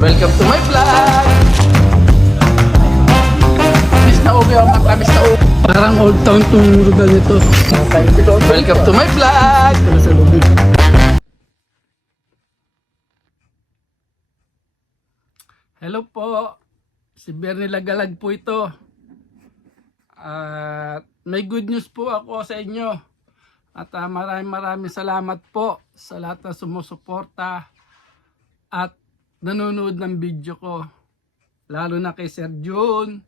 Welcome to my vlog! Miss na ubi ang mata, miss na ubi. Parang old town tong lugar nito. Welcome to my vlog! Sa lubid. Hello po, si Bernie Lagalag po ito. At may good news po ako sa inyo. At maraming salamat po sa lahat na sumusuporta at nanonood ng video ko. Lalo na kay Sir June,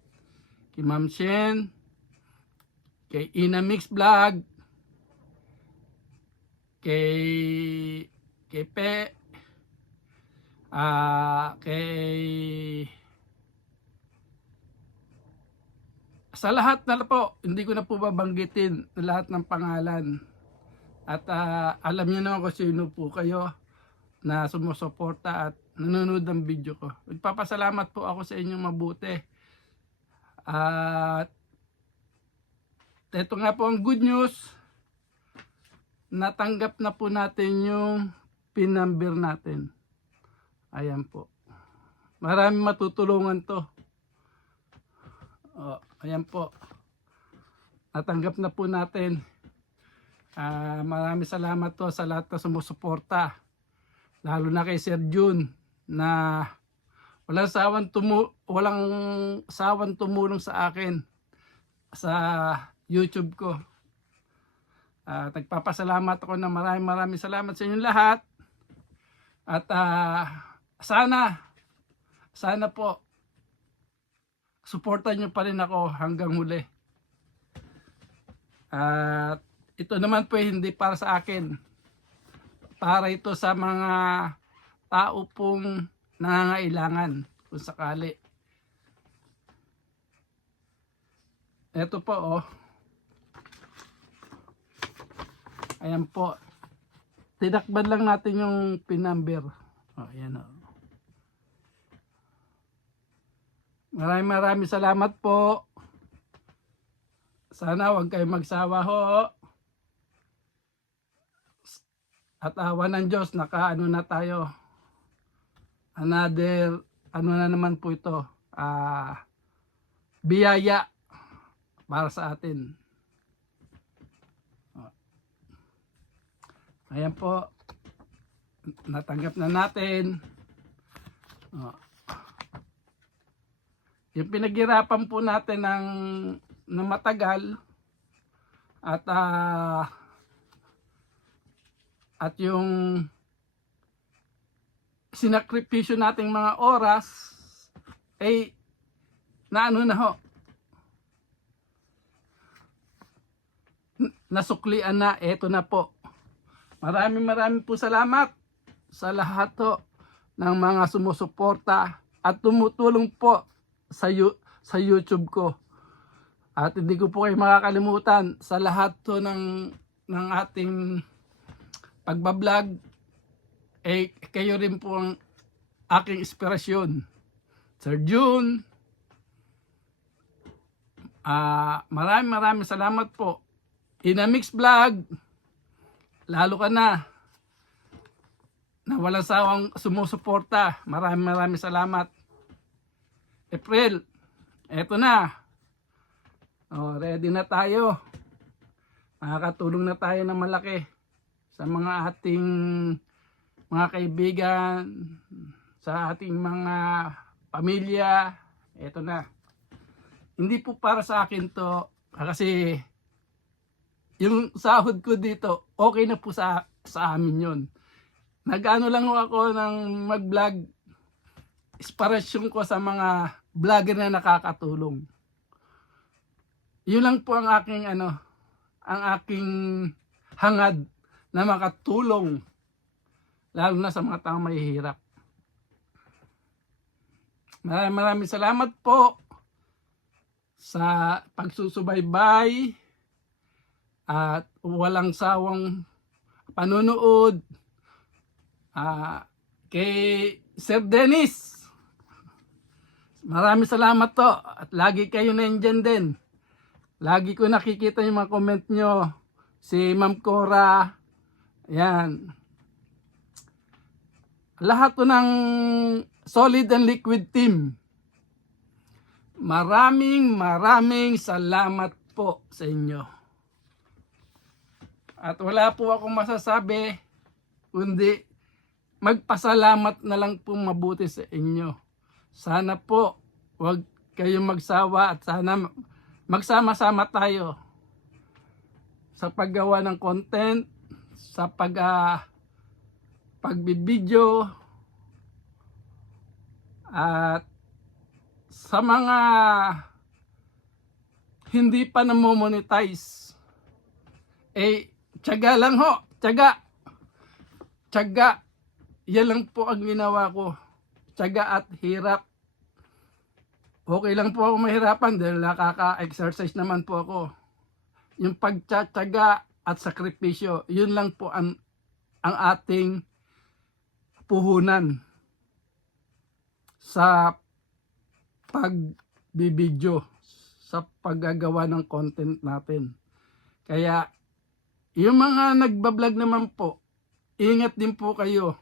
kay Ma'am Shen, kay Ina Mix Vlog, kay Pe, sa lahat na po, hindi ko na po babanggitin lahat ng pangalan. At alam niyo naman kung sino po kayo na sumusuporta at nanonood ng video ko. Nagpapasalamat po ako sa inyong mabuti. At ito nga po ang good news. Natanggap na po natin yung PIN number natin. Ayan po. Maraming matutulungan to. Ayan po. Natanggap na po natin. Maraming salamat to sa lahat na sumusuporta. Lalo na kay Sir June na walang sawang tumulong sa akin sa YouTube ko. Nagpapasalamat ako na maraming salamat sa inyong lahat. At sana po suportan nyo pa rin ako hanggang huli. At ito naman po hindi para sa akin. Para ito sa mga tao pong nangangailangan kung sakali. Ito po Ayan po. Tinakban lang natin yung PIN number. Ayan Maraming salamat po. Sana huwag kayong magsawa ho. At awa ng Diyos, nakaano na tayo. Another, na naman po ito. Biyaya para sa atin. Ayan po. Natanggap na natin. Yung pinaghirapan po natin ng matagal at yung sinakripisyo nating mga oras ay naano na ho, nasuklian na. Eto na po. Maraming po salamat sa lahat ho ng mga sumusuporta at tumutulong po sa YouTube ko. At hindi ko po kayo makakalimutan sa lahat to ng ating pagbablog. Kayo rin po ang aking inspirasyon. Sir June, maraming salamat po. Ina Mix Vlog, lalo ka na walang sawang sumusuporta. Maraming salamat. April, eto na. Ready na tayo. Makakatulong na tayo ng malaki sa mga ating mga kaibigan, sa ating mga pamilya. Eto na. Hindi po para sa akin to kasi yung sahod ko dito, okay na po sa amin yun. Nag-ano lang ako ng mag-vlog, inspirasyon ko sa mga vlogger na nakakatulong. Yun lang po ang aking hangad na makatulong lalo na sa mga taong mahihirap. Maraming salamat po sa pagsusubaybay at walang sawang panonood. Kay Sir Dennis, maraming salamat to at lagi kayo nandiyan din. Lagi ko nakikita yung mga comment nyo. Si Ma'am Cora, ayan. lahat po ng Solid and Liquid team, maraming salamat po sa inyo. At wala po akong masasabi kundi magpasalamat na lang po mabuti sa inyo. Sana po wag kayong magsawa at sana magsama-sama tayo sa paggawa ng content, sa pagbibideo, at sa mga hindi pa namo-monetize. Tiyaga lang ho, tiyaga. Yan lang po ang ginawa ko. Tiyaga at hirap. Okay lang po ako mahirapan dahil nakaka-exercise naman po ako. Yung pagtsatsaga at sakripisyo, yun lang po ang ating puhunan sa pagbibideo, sa paggagawa ng content natin. Kaya yung mga nagbablog naman po, ingat din po kayo.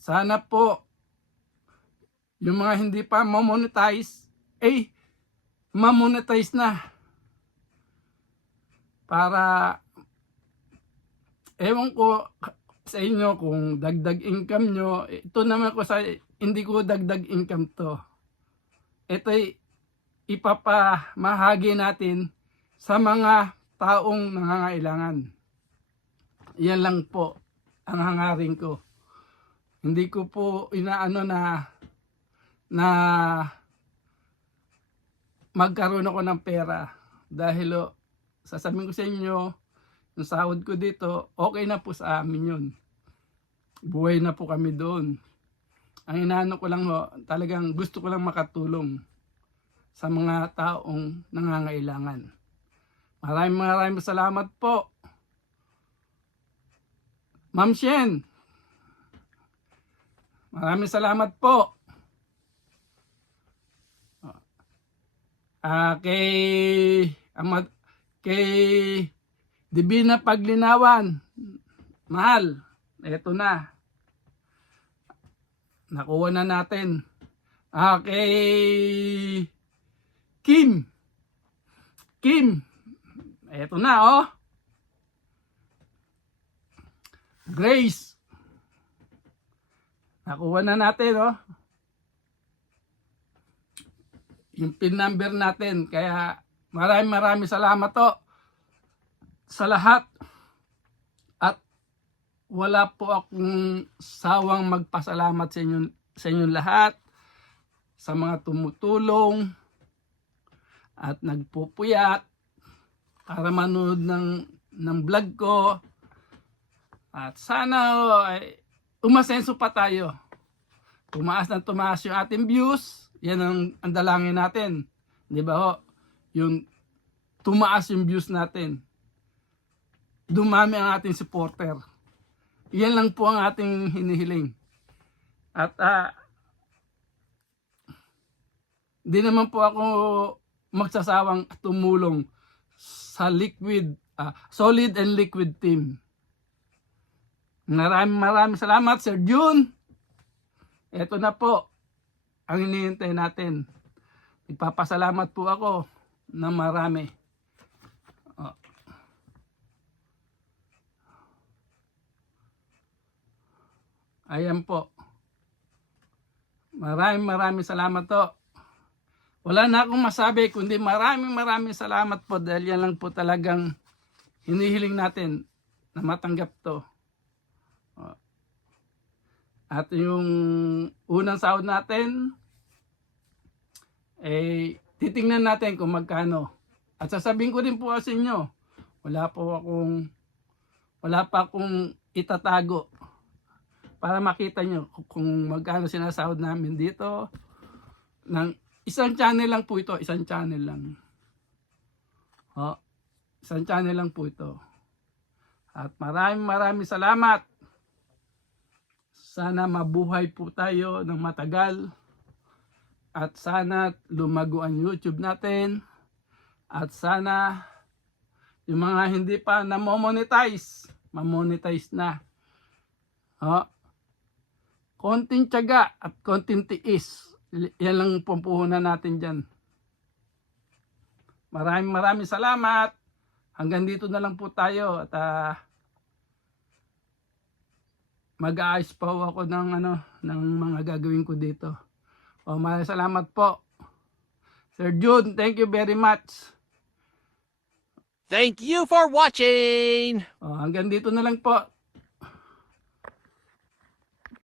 Sana po yung mga hindi pa ma-monetize, ma-monetize na. Para, ewan ko sa inyo kung dagdag income nyo. Ito naman ko sa, hindi ko dagdag income to. Ito'y ipapamahagi natin sa mga taong nangangailangan. Yan lang po ang hangarin ko. Hindi ko po inaano na magkaroon ako ng pera dahil sasabihin ko sa inyo yung sahod ko dito, okay na po sa amin yun. Buhay na po kami doon. Ang inaano ko lang talagang gusto ko lang makatulong sa mga taong nangangailangan. Maraming salamat po, Ma'am Shen. Maraming salamat po. Kay Divina Paglinawan, mahal, eto na. Nakuha na natin. Kay Kim, eto na Grace, nakuha na natin yung PIN number natin. Kaya maraming salamat sa lahat. At wala po akong sawang magpasalamat sa inyong lahat, sa mga tumutulong at nagpupuyat para manood ng vlog ko. At sana umasenso pa tayo. Tumaas yung ating views. Yan ang dalangin natin. Di ba yung tumaas yung views natin. Dumami ang ating supporter. Yan lang po ang ating hinihiling. At di naman po ako magsasawang tumulong sa Solid and Liquid team. Maraming salamat, Sir June. Ito na po ang hinihintay natin. Ipapasalamat po ako na marami. Ayan po. Maraming salamat to. Wala na akong masabi kundi maraming salamat po dahil yan lang po talagang hinihiling natin na matanggap to. At yung unang sahod natin titingnan natin kung magkano. At sasabihin ko din po sa inyo, wala pa akong itatago para makita nyo kung magkano sinasahod namin dito. Isang channel lang po ito, isang channel lang. Isang channel lang po ito. At maraming salamat. Sana mabuhay po tayo ng matagal. At sana lumago ang YouTube natin. At sana yung mga hindi pa na-monetize, ma-monetize na. Oh, konting tiyaga at konting tiis. Yan lang pumpuhunan natin dyan. Maraming salamat. Hanggang dito na lang po tayo at mag-aayos pa ako ng mga gagawin ko dito. Maraming salamat po. Sir June, thank you very much. Thank you for watching! Hanggang dito na lang po.